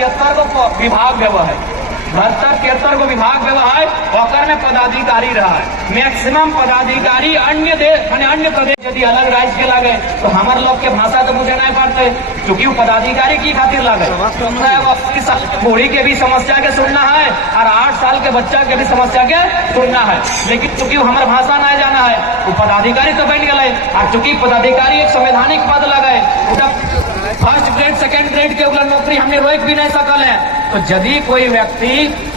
73 को विभाग व्यवहार है, 72-73 को विभाग व्यवहार है, ओकर में पदाधिकारी रहा है। मैक्सिमम पदाधिकारी अन्य देश अन्य प्रदेश यदि अलग राज्य के लागे तो हमारे लोग के भाषा तो मुझे नहीं पड़ते, क्योंकि वो पदाधिकारी की खातिर लागे। 80 साल के बूढ़ी के भी समस्या के सुनना है और 8 साल के बच्चा के भी समस्या के सुनना है, लेकिन चूंकि हमारे भाषा नहीं जाना है वो पदाधिकारी तो बन गए। और चूंकि पदाधिकारी एक संवैधानिक पद लगे, फर्स्ट ग्रेड सेकेंड ग्रेड के उगल नौकरी हमने रोक भी नहीं सकल है। तो यदि कोई व्यक्ति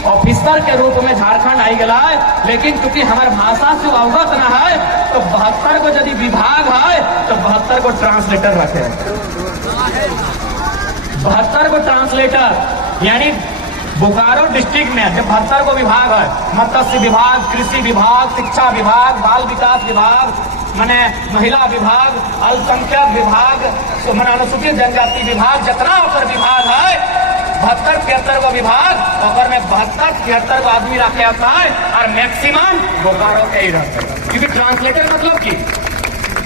ऑफिसर के रूप में झारखंड आई गया है, लेकिन चूंकि हमारे भाषा से अवगत न है, तो 72 को यदि विभाग है तो 72 को ट्रांसलेटर रखे, 72 को ट्रांसलेटर। यानी बोकारो डिस्ट्रिक्ट में 72 को विभाग है, मत्स्य विभाग, कृषि विभाग, शिक्षा विभाग, बाल विकास विभाग, माने महिला विभाग, अल्पसंख्यक विभाग, अनुसूचित जनजाति विभाग, जितना ओकर विभाग है 72-73 को विभाग, ओकर में 72-73 को आदमी रखे आता है और मैक्सिमम बोकारो के ही रहते हैं। क्योंकि ट्रांसलेटर मतलब की,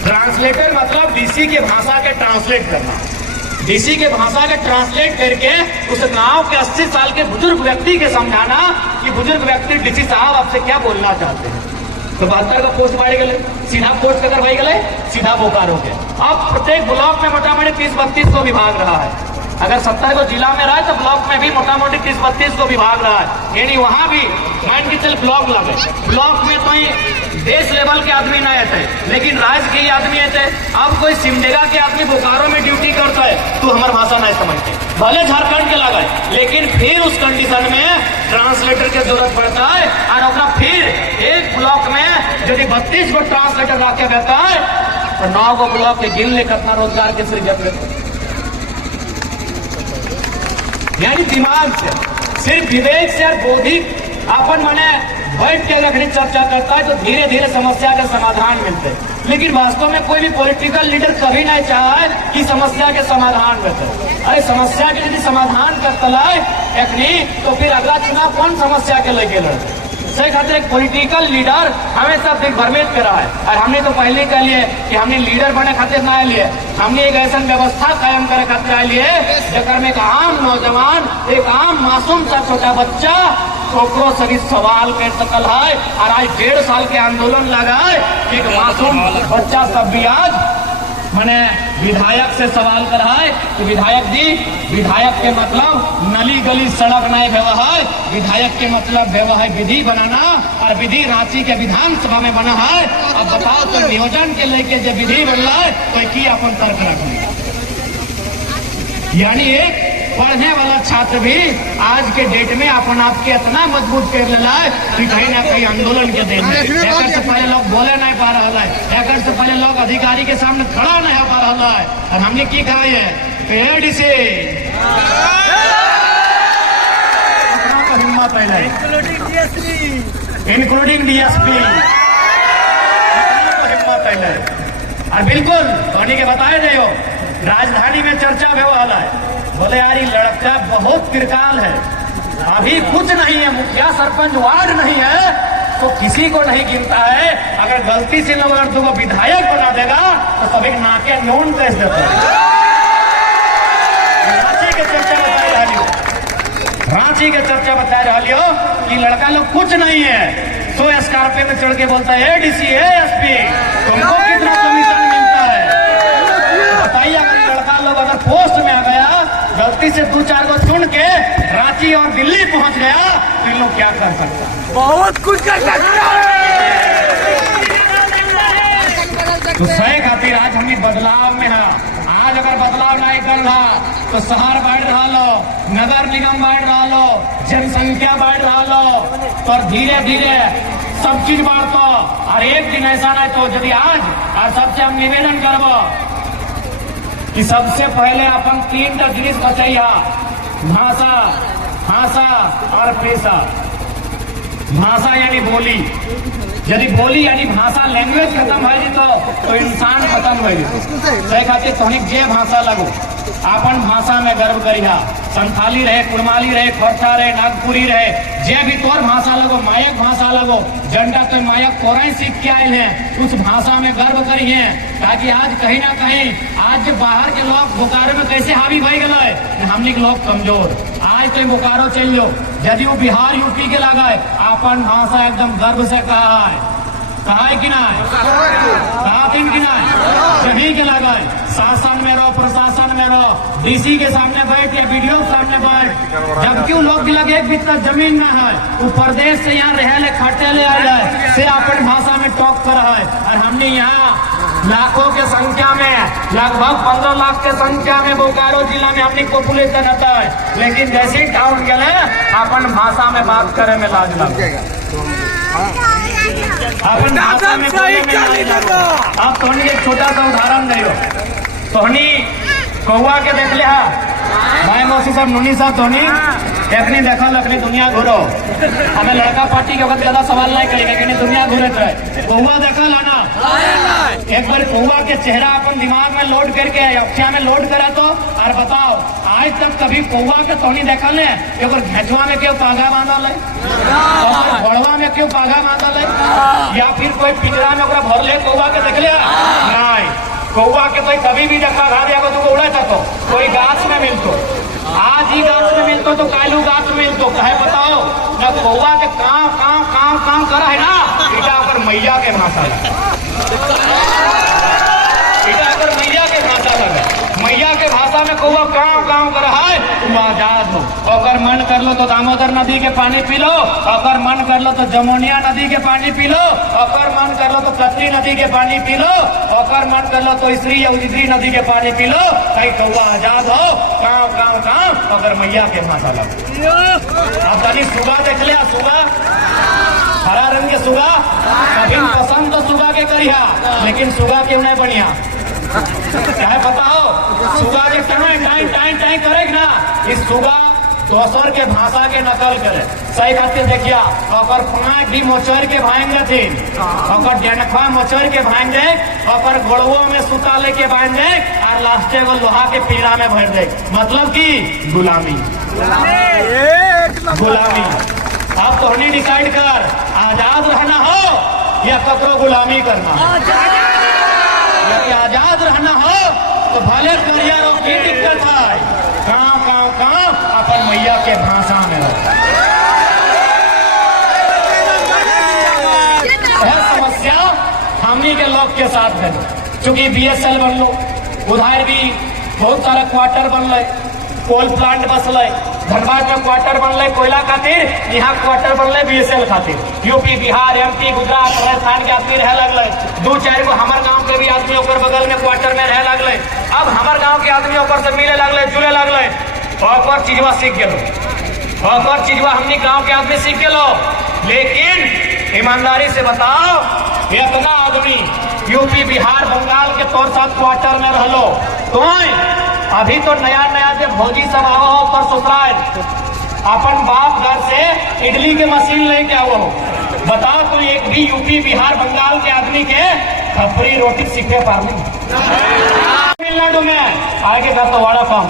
ट्रांसलेटर मतलब डीसी के भाषा के ट्रांसलेट करना, डीसी के भाषा के ट्रांसलेट करके उस गांव के 80 साल के बुजुर्ग व्यक्ति के समझाना कि बुजुर्ग व्यक्ति डीसी साहब आपसे क्या बोलना चाहते हैं। तो 72 का पोस्ट बढ़ गए, सीधा पोस्ट अगर बढ़ गए सीधा बोकारो के। अब प्रत्येक ब्लॉक में मोटा मोटी 30-32 को विभाग रहा है। अगर 70 को जिला में रहा है तो ब्लॉक में भी मोटा मोटी 30-32 को विभाग रहा है। यानी वहां भी मान के चल ब्लॉक लगे, ब्लॉक में कोई देश लेवल के आदमी नहीं आते, लेकिन राज्य के ही आदमी आते। अब कोई सिमडेगा के आदमी बोकारो में ड्यूटी करता है तो हमारी भाषा नहीं समझते, भले झारखंड के लगा है, लेकिन फिर उस कंडीशन में ट्रांसलेटर की जरूरत पड़ता है। और फिर एक ब्लॉक में यदि 32 को ट्रांसलेटर रखे रहता है तो 9 को ब्लॉक के गिन ले कितना रोजगार के सृजन। यानी दिमाग से, सिर्फ विवेक से और बौद्धिक अपन माने बैठ के अगर चर्चा करता है तो धीरे धीरे समस्या के समाधान मिलते हैं। लेकिन वास्तव में कोई भी पॉलिटिकल लीडर कभी नहीं चाहे कि समस्या के समाधान मिलते। अरे समस्या के यदि समाधान करता है तो फिर अगला चुनाव कौन समस्या के लेके लड़ते। सही खातिर एक पॉलिटिकल लीडर हमेशा दिग्भ्रमित करा है। और हमने तो पहले कह लिए कि हमने लीडर बने खातिर ना लिए, हमने एक ऐसा व्यवस्था कायम करे खातिर आए लिए जकर में एक आम नौजवान, एक आम मासूम सा छोटा बच्चा ओकरो सभी सवाल कर सकल है। और आज 1.5 साल के आंदोलन लगा है, एक मासूम बच्चा सब भी आज मैंने विधायक से सवाल करा है कि विधायक जी, विधायक के मतलब नली गली सड़क नहीं व्यवहार, विधायक के मतलब व्यवहार विधि बनाना, और विधि रांची के विधानसभा में बना है। अब बताओ तो नियोजन के लेके जब विधि बन रहा है तो की अपन तर्क रखेंगे। यानी एक पढ़ने वाला छात्र भी आज के डेट में अपन आप के इतना मजबूत कर लेला है कि कहीं ना कहीं आंदोलन के दिन एकर से पहले लोग बोले नहीं पा रहा है, एकर से पहले लोग अधिकारी के सामने खड़ा नहीं हो पा रहा है। और हमने की कहा है डीसी हिम्मत पहले इंक्लूडिंग डीएसपी हिम्मत पहले। और बिल्कुल धोनी के बताए नहीं हो, राजधानी में चर्चा भी वाला है, बोले यार ये लड़का बहुत किरकाल है, अभी कुछ नहीं है, मुखिया सरपंच वार्ड नहीं है तो किसी को नहीं गिनता है। अगर गलती से लोग अगर तुमको विधायक बना देगा तो सभी नाके नोन पेश देते हैं। रांची के चर्चा बताए रही हो, रांची के चर्चा बताए रही हो कि लड़का लोग कुछ नहीं है, 100 स्कॉर्पियो में चढ़ के बोलता है डीसी एसपी तुमको कितना कमीशन मिलता है बताइए। अगर लड़का लोग अगर पोस्ट में आ गया, गलती से 2-4 को चुन के रांची और दिल्ली पहुंच गया तो इन लोग क्या कर सकता है? बहुत कुछ कर सकता है। तो सही खातिर आज हम बदलाव में है। आज अगर बदलाव नहीं कर रहा तो शहर बढ़ रहा लो, नगर निगम बढ़ रहा लो, जनसंख्या बढ़ रहा लो, और धीरे धीरे सब चीज बढ़तो। और एक दिन ऐसा नहीं तो यदि आज और सबसे हम निवेदन करबो कि सबसे पहले अपन 3 जिनिस बचैया, भाषा, भाषा और पेशा। भाषा यानी बोली, यदि बोली यानी भाषा लैंग्वेज खत्म है तो इंसान खत्म हो जाए। खातिर तोहनिक जे भाषा लगो अपन भाषा में गर्व करिहा, संथाली रहे, कुड़माली रहे, खोरछा रहे, नागपुरी रहे, जे भी तोर भाषा लगो, मायक भाषा लगो, जंडा तो मायक तोरा ही सीख के आए हैं, उस भाषा में गर्व करिए। ताकि आज कहीं ना कहीं आज बाहर के लोग बोकारो में कैसे हावी भई गए, हमने के लोग कमजोर। आज तुम बोकारो चल लो, यदि वो बिहार यूपी के लगा है, अपन भाषा एकदम गर्व से कहा है कि ना है, कहा कि ना है, कहीं के लगा है। शासन में रहो, प्रशासन में रहो, डीसी के सामने बैठ या वीडियो के सामने बैठ, जबकि वो लोग लगे एक भी तक जमीन में है, वो प्रदेश से यहाँ रहे ले खटे ले आ जाए से अपन भाषा में टॉक कर है। और हमने यहाँ लाखों के संख्या में, लगभग 15 लाख के संख्या में बोकारो जिला में हमने पॉपुलेशन आता है, लेकिन जैसे ही टाउन गए अपन भाषा में बात करे में लाज लगेगा, अपन भाषा में बोले में लाज लगेगा। अब तोहनी एक छोटा सा उदाहरण दे, तोहनी कौआ के देख ले हा, भाई मौसी साहब, नूनी साहब, तोहनी एखनी देखल अपनी दुनिया घूरो, हमें लड़का पार्टी के वक्त ज्यादा सवाल नहीं करेगा कि दुनिया घूरे रहे। कौआ देखल है ना, एक बार कौआ के चेहरा अपन दिमाग में लोड करके अक्षिया में लोड करा तो, और बताओ आज तक कभी कौआ के तोहनी देखल है कि घेचवा में क्यों पागा बांधल है, घोड़वा में क्यों पागा बांधल है, या फिर कोई पिंजरा में भर ले कौआ के देख लिया नहीं। कौआ के कोई कभी भी देखा घा दिया तो उड़ा जातो, कोई गाछ में मिलतो, आज ही गाछ में मिलतो तो कालू गाछ में मिलतो, कहे बताओ न कौआ के काम काम काम काम करा है ना, इटा पर मैया के भाषा लगे, इटा पर मैया के भाषा लगे, मैया के भाषा में कौआ काम काम करा है, तुम आजाद हो। अगर मन कर लो तो दामोदर नदी के पानी पी लो, अगर मन कर लो तो जमुनिया नदी के पानी पी लो, अगर मन कर लो तो कतरी नदी के पानी पी लो, अगर मन कर लो तो इसरी या उजरी नदी के पानी पी लो, कहीं कौआ आजाद हो, काम काम काम अगर मैया के भाषा लगे। अब कभी सुबह देख लिया, सुबह हरा रंग के सुबह, कभी पसंद तो सुबह के करिया, लेकिन सुबह क्यों नहीं बढ़िया, चाहे बताओ सुबह के टाइम टाइम टाइम टाइम करेगी ना, इस सुबह दोसर के भाषा के नकल करे, सही खातिर देखिया, अगर पाँच भी मोचर के भाएंगे थे, अगर डेनखा मोचर के भाएंगे, अगर गोड़वों में सुता लेके बांधे और लास्टे वो लोहा के पीड़ा में भर दे, मतलब की गुलामी, गुलामी। अब तो नहीं डिसाइड कर, आजाद रहना हो या ककरो गुलामी करना, यदि आजाद रहना हो तो भले करियर और की दिक्कत है, काम काम काम अपन मैया के भाषा में हो। यह समस्या हमनी के लोग के साथ है, चूंकि BSL बन लो, उधर भी बहुत सारा क्वार्टर बन ले, कोल प्लांट बसल, धनबाद में क्वार्टर बन ले कोयला खातिर, यहाँ क्वार्टर बन ले BSL खातिर, यूपी बिहार MP गुजरात राजस्थान के आदमी रह लगल, दो चार गो हमार गांव के भी आदमी ओकर बगल में क्वार्टर में रह लगल, अब हमार गांव के आदमी ओकर से मिले लगल, जुड़े लगल, और चीजवा सीख गेलो, और चीजवा हमनी गांव के आदमी सीख गेलो। लेकिन ईमानदारी से बताओ, इतना आदमी यूपी बिहार बंगाल के तौर साथ क्वार्टर में रहलो, तो अभी तो नया नया जब भौजी सब आवा हो पर ससुराल, अपन बाप घर से इडली के मशीन लेके आओ, बताओ तो एक भी यूपी बिहार बंगाल के आदमी के खपरी रोटी सीखे पार नहीं। तमिलनाडु में आगे का तो वाड़ा कम,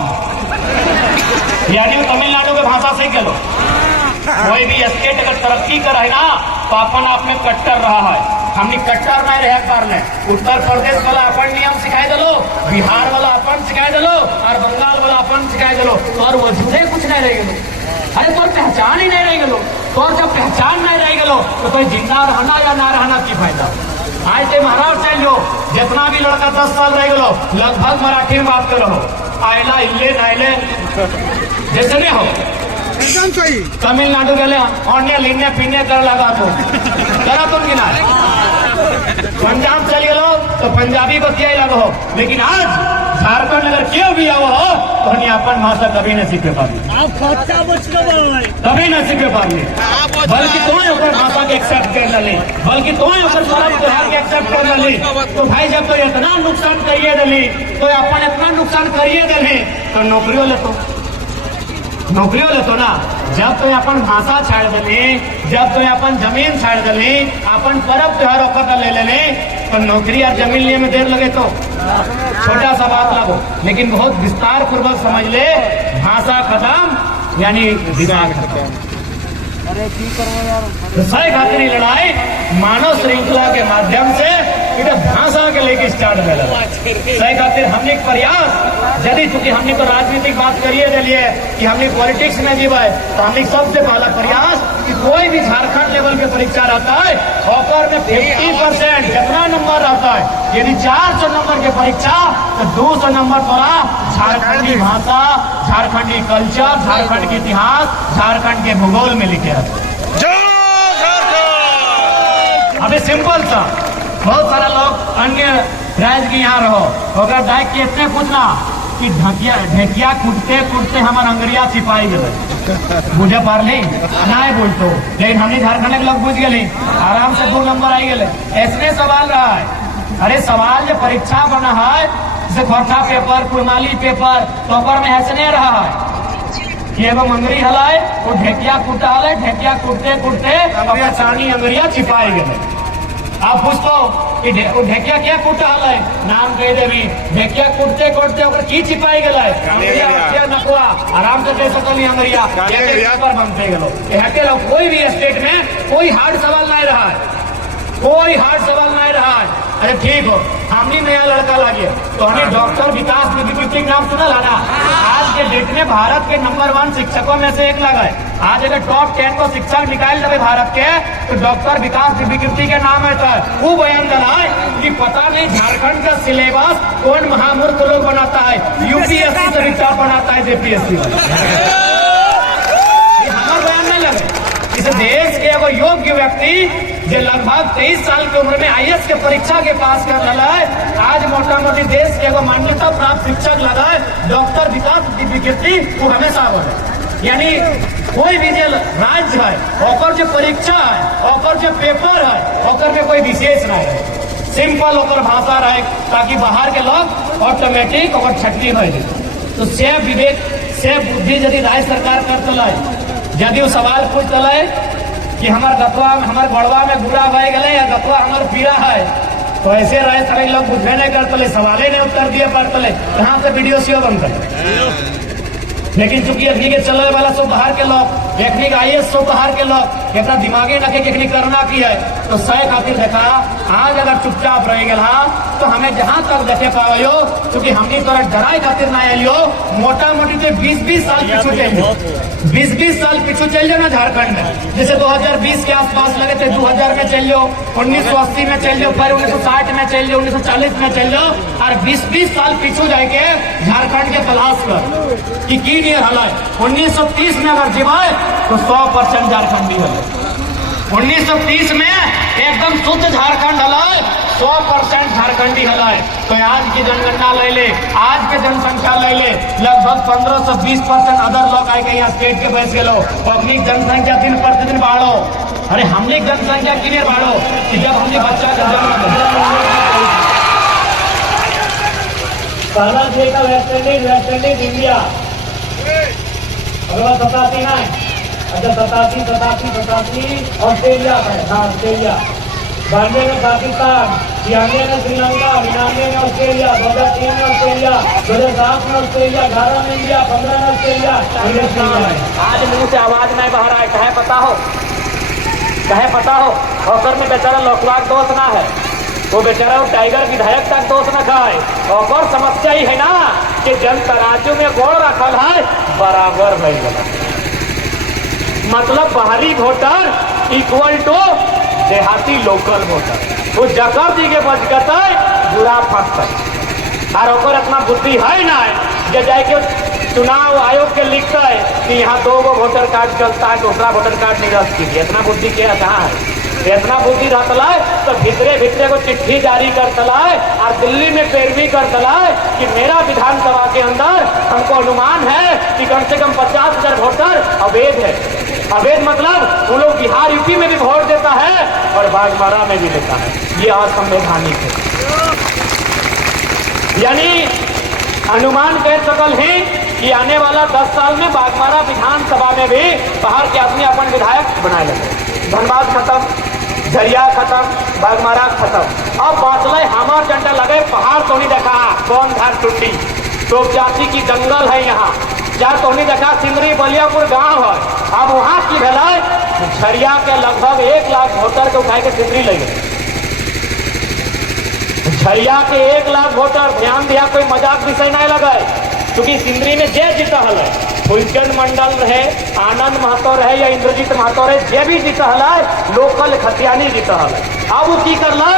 यानी तमिलनाडु के भाषा सीख गलो, कोई भी स्टेट अगर तरक्की कर है ना तो अपन आप में कट्टर रहा है, हमने कट्टर नहीं रह कर ले, उत्तर प्रदेश वाला अपन नियम सिखाई दलो, बिहार वाला अपन सिखाई दलो, और बंगाल वाला अपन सिखाई दलो, और वजूदे कुछ नहीं रह गलो, अरे तो पहचान ही नहीं रह गलो, तो जब पहचान नहीं रह गलो तो कोई जिंदा रहना या ना रहना की फायदा। आज से महाराज चल लो, जितना भी लड़का 10 साल रह गलो लगभग मराठी में बात करो, आयला इल्ले नाइले जैसे नहीं हो, तमिलनाडु गले अन्य लिन्ने पीने कर लगा तो करा तुम गिना, पंजाब चल गलो तो पंजाबी बतिया लगो, लेकिन आज झारखंड अगर क्यों भी आओ हो तो अपन भाषा कभी नहीं सीखे पाती, कभी नहीं सीखे पाती, बल्कि तुम्हें ऊपर भाषा के एक्सेप्ट कर ली, बल्कि तुम्हें ऊपर पर्व त्योहार के एक्सेप्ट कर ली, तो भाई जब तो इतना नुकसान करिए दिली तो अपन इतना नुकसान करिए दिली तो नौकरियों ले तो नौकरियों ले तो ना, जब तो अपन भाषा छाड़ दिली, जब तो अपन जमीन छाड़ दिली, अपन पर्व त्योहार होकर ले लेने तो नौकरी और जमीन लिए में देर लगे तो छोटा सा बात लगो, लेकिन बहुत विस्तार पूर्वक समझ ले, भाषा खत्म यानी दिमाग खत्म। तो सही खातिर लड़ाई मानव श्रृंखला के माध्यम से इधर भाषा के लेके स्टार्ट हो गया सही खातिर हमने प्रयास यदि चूंकि हमने तो राजनीतिक बात करिए दिलिए कि हमने पॉलिटिक्स में जीवे तो हमने सबसे पहला प्रयास कि कोई भी झारखंड लेवल के परीक्षा रहता है और में 50% जितना नंबर रहता है यदि 400 नंबर के परीक्षा तो 200 नंबर पड़ा झारखंडी भाषा, झारखंडी कल्चर, झारखंड के इतिहास, झारखंड के भूगोल में लिखे रहते। अभी सिंपल सा बहुत सारा लोग अन्य राज्य के यहाँ रहो अगर देख के इतने पूछना कि ढेकिया कूटते कूटते हमार अंगरिया छिपाई गए बुझे पार ली ना बोलते लेकिन हमने झारखंड के लोग बुझ गए आराम से 2 नंबर आई गए। ऐसने सवाल रहा है अरे सवाल जो परीक्षा बना है जैसे खोटा पेपर कुरमाली पेपर तो में ऐसने रहा है कि एगो मंगरी हलाए वो ढेकिया कूटा हलाए ढेकिया कूटते कूटते अपना चाणी अंगरिया छिपाई गए। आप पूछो कि ढेकिया क्या कूटा हलाए नाम कह देवी ढेकिया कूटते कूटते ओकर की छिपाई गए नकुआ आराम से दे सकल अंगरिया पेपर बनते गलो हेके कोई भी स्टेट में कोई हार्ड सवाल नहीं रहा है कोई हार्ड सवाल नहीं रहा है। अरे ठीक हो हमने नया लड़का लगे तो हमें डॉक्टर विकास विद्युत नाम सुना ना आज के डेट में भारत के नंबर 1 शिक्षकों में से एक लगा है। आज अगर टॉप 10 को शिक्षक निकाल देवे भारत के तो डॉक्टर विकास विकृति के नाम है वो बयान दिलाए कि पता नहीं झारखंड का सिलेबस कौन महामूर्ख लोग बनाता है यूपीएससी से विचार बनाता है जेपीएससी हमारा बयान नहीं लगे। इस देश के एगो योग्य व्यक्ति जो लगभग 23 साल की उम्र में आईएएस के परीक्षा के पास कर रहा है आज मोटा मोटी देश के एगो मान्यता प्राप्त शिक्षक लगा है डॉक्टर विकास विकृति वो हमेशा बोले यानी कोई भी जो राज्य है और जो परीक्षा है और जो पेपर है और में कोई विशेष नहीं है सिंपल और भाषा रहे ताकि बाहर के लोग ऑटोमेटिक और छटनी हो तो से विवेक से बुद्धि यदि राज्य सरकार कर चलाए यदि वो सवाल पूछ चलाए कि हमार गतवा हमार गड़वा में बुरा बह गए या गतवा हमार पीड़ा है तो ऐसे रहे सारे लोग बुझे नहीं करते सवाले नहीं उत्तर दिए पड़ते यहाँ से वीडियो सीओ बनते लेकिन चूंकि अभी के चलने वाला सब बाहर के लोग देखने का आईएएस सब बाहर के लोग इतना दिमागे न के करना की है तो सही खातिर देखा आज अगर चुपचाप रह गया तो हमें जहां तक देखे पाओ क्योंकि हमने तो डराई खातिर ना आइयो मोटा मोटी तो 20-20 साल पीछू चल 20-20 साल पीछू चल जाओ ना झारखंड में जैसे 2020 के आसपास लगे थे 2000 में चल जाओ 1980 में चल जाओ फिर 1960 में चल जाओ 1940 में चल जाओ और 20-20 साल पीछू जाके झारखंड के तलाश कर कि हला 1930 में अगर जीवाए तो 100% झारखंडी हल 1930 में एकदम शुद्ध झारखंड हलाए 100% झारखंडी हलाए तो आज की जनगणना ले ले आज के जनसंख्या ले ले लगभग 15 से 20% अदर लोग आए यहाँ स्टेट के बैठ गए अपनी जनसंख्या दिन प्रतिदिन बढ़ो। अरे हमने जनसंख्या किने बढ़ो कि जब हमने बच्चा का जन्म पहला देखा वेस्ट इंडीज इंडिया अगला 87 है अच्छा 87 ऑस्ट्रेलिया है हाँ ऑस्ट्रेलिया 92 में पाकिस्तान 96 में श्रीलंका 99 में ऑस्ट्रेलिया 2003 में ऑस्ट्रेलिया 2007 में ऑस्ट्रेलिया 11 में इंडिया 15 में ऑस्ट्रेलिया आज मुंह से आवाज नहीं बाहर आए कहे पता हो होकर में बेचारा लोकवाक दोष ना है वो बेचारा वो टाइगर विधायक तक दोष न खाए और समस्या ही है ना कि जन तराजू में गोड़ रखल है बराबर भई गला मतलब बाहरी वोटर इक्वल टू देहाती लोकल वोटर वो जकर दी के बच गता बुरा फंसता और अपना बुद्धि है ना जे जाके चुनाव आयोग के लिखता है कि यहाँ 2 वोटर कार्ड चलता है दूसरा वोटर कार्ड निरस्त कीजिए इतना बुद्धि क्या कहाँ है इतना बुद्धि रहता है तो भितरे को चिट्ठी जारी करता है और दिल्ली में पैरवी करता है कि मेरा विधानसभा के अंदर हमको अनुमान है कि कम से कम 50,000 वोटर अवैध है अवैध मतलब वो लोग बिहार यूपी में भी वोट देता है और बागमारा में भी देता है ये असंवैधानिक है यानी अनुमान कह सकल है कि आने वाला 10 साल में बागमारा विधानसभा में भी बाहर के आदमी अपन विधायक बनाए लगे धनबाद खत्म झरिया खत्म बागमारा खत्म अब बातल हमार झंडा लगे पहाड़ तो नहीं देखा कौन धार टूटी तो जाति की जंगल है यहाँ जा तो नहीं देखा सिंदरी बलियापुर गांव है अब वहाँ की भेलाय झरिया के लगभग 1 लाख वोटर के उठाए के सिंदरी ले गए झरिया के 1 लाख वोटर, ध्यान दिया कोई मजाक विषय नहीं लगाए, क्योंकि सिंदरी में जे जीता हल है, फुलचंद मंडल रहे, आनंद महतो रहे या इंद्रजीत महतो रहे, जे भी जीता हल है लोकल खतियानी जीता हल है। अब वो की कर ले,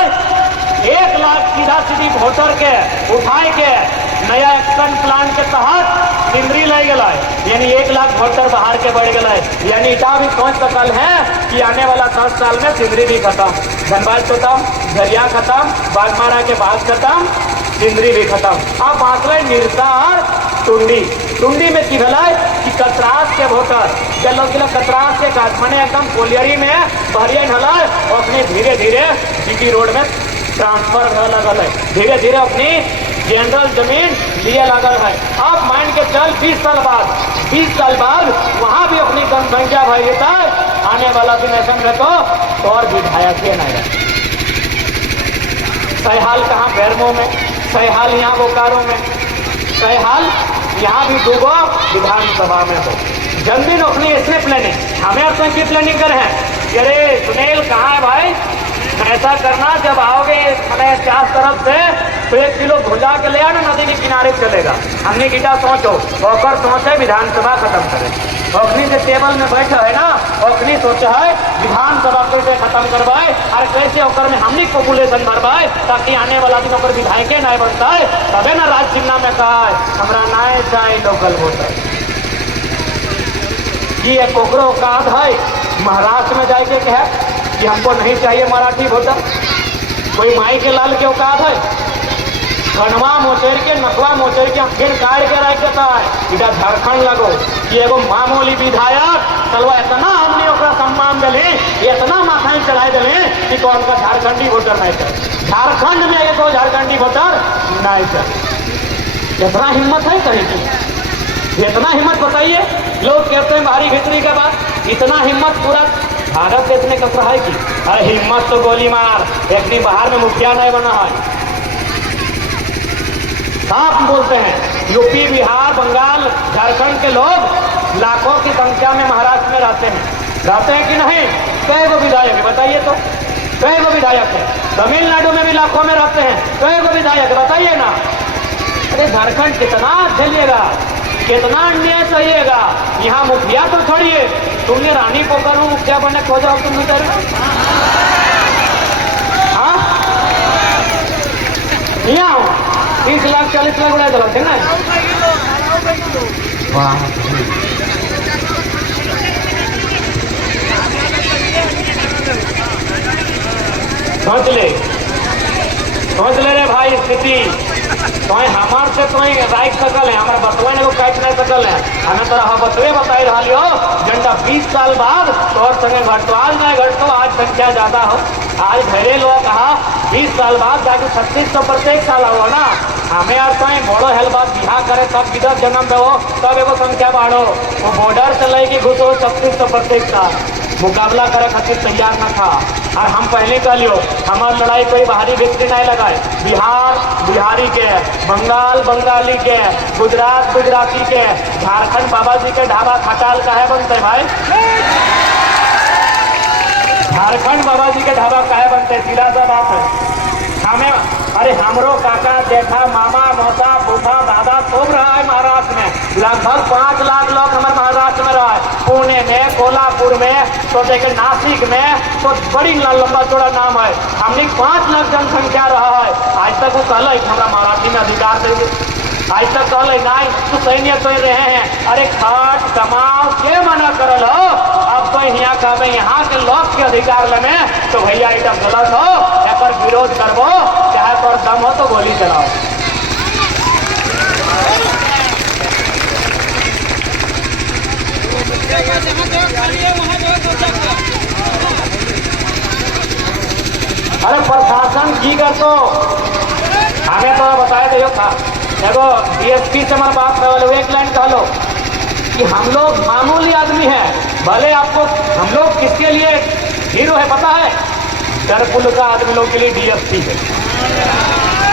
1 लाख सीधा सीधी वोटर के उठाए के नया एक्शन प्लान के तहत सिंदरी ले गए, यानी 1 लाख वोटर बाहर के बढ़ गए, यानी इटा भी सोच सकल है कि आने वाला 10 साल में सिंदरी भी खत्म, धनबाद खत्म, झरिया खत्म, बागमारा के बाद खत्म, सिंदरी भी खत्म। अब बात रहे निरसा और टुंडी। टुंडी में की भला कि कतरास के वोटर चलो किलो कतरास के काट मैंने एकदम कोलियरी में बहरिया ढला और अपने धीरे धीरे जीटी रोड में ट्रांसफर होने लगल है, धीरे धीरे अपनी जनरल जमीन लिए लगल है। अब मान के चल 20 साल बाद वहां भी अपनी जनसंख्या भर देता है, आने वाला दिन ऐसा रहता तो और विधायक नहीं रहता। सहीहाल कहाँ बैरमो में, सहीहाल यहाँ बोकारो में, सहीहाल यहाँ भी दूगो विधानसभा में हो। जन्मदिन अपनी इसमें प्लानिंग हमें अब तो की प्लानिंग कर है, अरे सुनील कहाँ है भाई, ऐसा करना जब आओगे मैंने 4 तरफ से तो 1 किलो भुजा के ले आना, नदी के किनारे चलेगा। हमने गिटा सोचो ओकर सोच है विधानसभा खत्म करे, अखनी से टेबल में बैठा है ना अखनी सोचा है विधानसभा कैसे खत्म करवाए और कैसे ओकर में हमने पॉपुलेशन भरवाए ताकि आने वाला दिन ओकर विधायक नहीं बनता है, तबे ना राज चिन्ह में कहा है हमारा नाय चाहे लोकल वोटर। ये कोकरो औकात है महाराष्ट्र में जाके कहे कि हमको नहीं चाहिए मराठी वोटर, कोई माई के लाल के औकात है, कनवा मोचेर के नकवा मोचेर के फिर काट के रख देता है। इधर झारखंड लगो कि एगो मामूली विधायक चलवा इतना हमने ओकरा सम्मान दिली, इतना माथा चढ़ाई दिली कि कौन का झारखंडी वोटर नहीं कर, झारखंड में एगो झारखंडी वोटर नहीं कर। इतना हिम्मत है कहीं की, इतना हिम्मत बताइए। लोग कहते हैं भारी भीतरी का बात, इतना हिम्मत पूरा भारत देश में कसरा है कि अरे हिम्मत तो गोली मार, एक दिन बाहर में मुखिया नहीं बना है। साफ बोलते हैं यूपी बिहार बंगाल झारखंड के लोग लाखों की संख्या में महाराष्ट्र में रहते हैं कि नहीं? कई गो विधायक है बताइए तो, कई गो विधायक है। तमिलनाडु में भी लाखों में रहते हैं, कई गो विधायक बताइए ना। अरे झारखंड कितना झेलिएगा, कितना अन्याय सहिएगा। यहाँ मुखिया तो छोड़िए, तुमने रानी पोखर में मुखिया बनने खोजा हो तुम बेचारे, हाँ यहाँ 30 लाख 40 लाख उड़ा दिला थे ना। सोच ले रे भाई स्थिति तो हमार से तो राइट सकल है, हमारे बतवे ने काट नहीं सकल है, हमें तो बतवे बताई रहा लियो घंटा 20 साल बाद तो और संगे घटतो, आज नहीं घटतो, आज संख्या ज्यादा हो। आज भरे लोग कहा 20 साल बाद जाके 3600 प्रत्येक साल हुआ ना, हमें यार तो बड़ो हेल बात बिहार करे तब विधर जन्म दो तब एगो संख्या बढ़ो, वो बॉर्डर से लेके घुसो 3600 प्रत्येक साल मुकाबला करे खातिर तैयार न था। और हम पहले कह लियो हमार लड़ाई कोई बाहरी व्यक्ति नहीं लगाए, बिहार बिहारी के, बंगाल बंगाली के, गुजरात गुजराती के, झारखंड बाबा जी के ढाबा खटाल का है बनते भाई, झारखंड बाबा जी के ढाबा काहे बनते, सीधा सा बात है। हमें अरे हमरो काका जेठा मामा मौसा फूफा दादा खूब रहा है महाराष्ट्र में, लगभग 5 लाख लोग हमारे महाराष्ट्र में रहा है, पुणे में, कोल्हापुर में, तो देखे नासिक में, तो बड़ी लंबा चौड़ा नाम है। हमने 5 लाख जनसंख्या रहा है। आज तक वो कहल हमारा मराठी में अधिकार देंगे, आज तक कहल नहीं तो सैन्य तो रहे हैं। अरे खाट कमाओ के मना करल हो, अब तो यहाँ कहबे यहाँ के लोग के अधिकार लेने तो भैया ये गलत हो, पर विरोध करबो चाहे तो दम हो तो गोली चलाओ। अरे प्रशासन की कर तो हमें तो बताया दे था, देखो डीएसपी से हमारा बात कर, एक लाइन कह लो कि हम लोग मामूली आदमी हैं, भले आपको हम लोग किसके लिए हीरो है पता है, डरपुल का आदमी लोग के लिए डीएसपी है।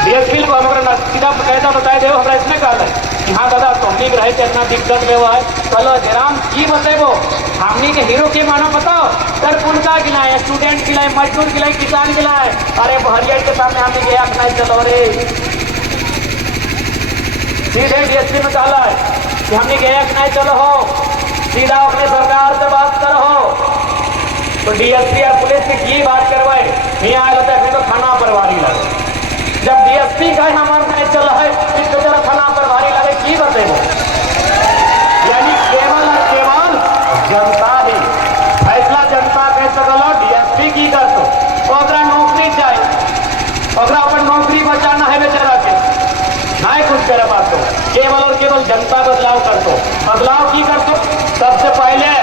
डीएसपी को हमारा सीधा कैसा बताए दे हमारा इसमें कहा है हाँ दादा तुमने रहे थे इतना दिक्कत में हुआ है, चलो जराम की बतेबो हमनी के हीरो के मानो बताओ, सिर्फ उनका गिलाए, स्टूडेंट गिलाए, मजदूर गिलाए, किसान गिलाए। अरे हरियर के सामने हमने गया नहीं चलो रे, सीधे डीएसपी में कहला कि हमने गया नहीं चलो हो, सीधा अपने सरकार से बात करो। तो डीएसपी और पुलिस से की बात करवाए, नहीं आए होता है तो थाना पर भारी लगे। जब डीएसपी का हमारे नहीं चल है इसको जरा थाना पर भारी लगे की बतेबो। यानी केवल और केवल जनता ही फैसला जनता कह सकल, डीएसपी की कर तो नौकरी चाहिए, अपन नौकरी बचाना है बेचारा के नहीं कुछ करे बात तो केवल और केवल जनता बदलाव कर दो। बदलाव की कर दो, सबसे पहले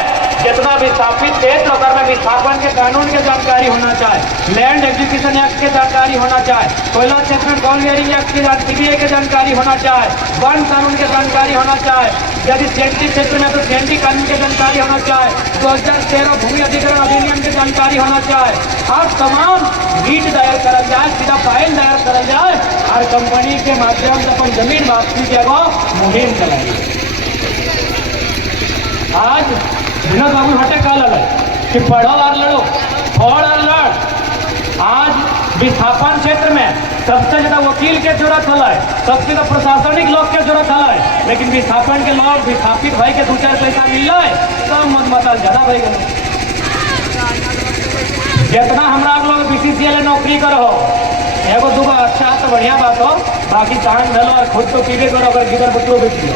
जितना विस्थापित क्षेत्र अगर में विस्थापन के कानून के जानकारी होना चाहिए, लैंड एजुकेशन एक्ट के जानकारी होना चाहिए, कोयला क्षेत्र में गॉल वेयरिंग एक्ट के सीबीआई के जानकारी होना चाहिए, वन कानून के जानकारी होना चाहिए, यदि सीएनटी क्षेत्र में तो सीएनटी कानून की जानकारी होना चाहिए, 2013 भूमि अधिग्रहण अधिनियम की जानकारी होना चाहिए। और तमाम रीट दायर करा जाए, सीधा फाइल दायर करा जाए और कंपनी के माध्यम से अपन जमीन वापसी के एगो मुहिम चलाई। आज विनोद बाबू हटे कहा लगे कि पढ़ो और लड़ो, फोड़ और लड़। आज विस्थापन क्षेत्र में सबसे ज्यादा वकील के जरूरत है, सबसे ज्यादा प्रशासनिक लोग के जरूरत है, लेकिन विस्थापन के लोग विस्थापित भाई के 2-4 पैसा मिल रहा है तो मत मताल ज्यादा भाई गए। जितना हमारा लोग बीसीसीएल नौकरी करो एगो दूगो अच्छा तो बढ़िया बात हो, बाकी चांद भेलो और खुद तो पीबे करो, अगर गिदर बच्चों बेच लो।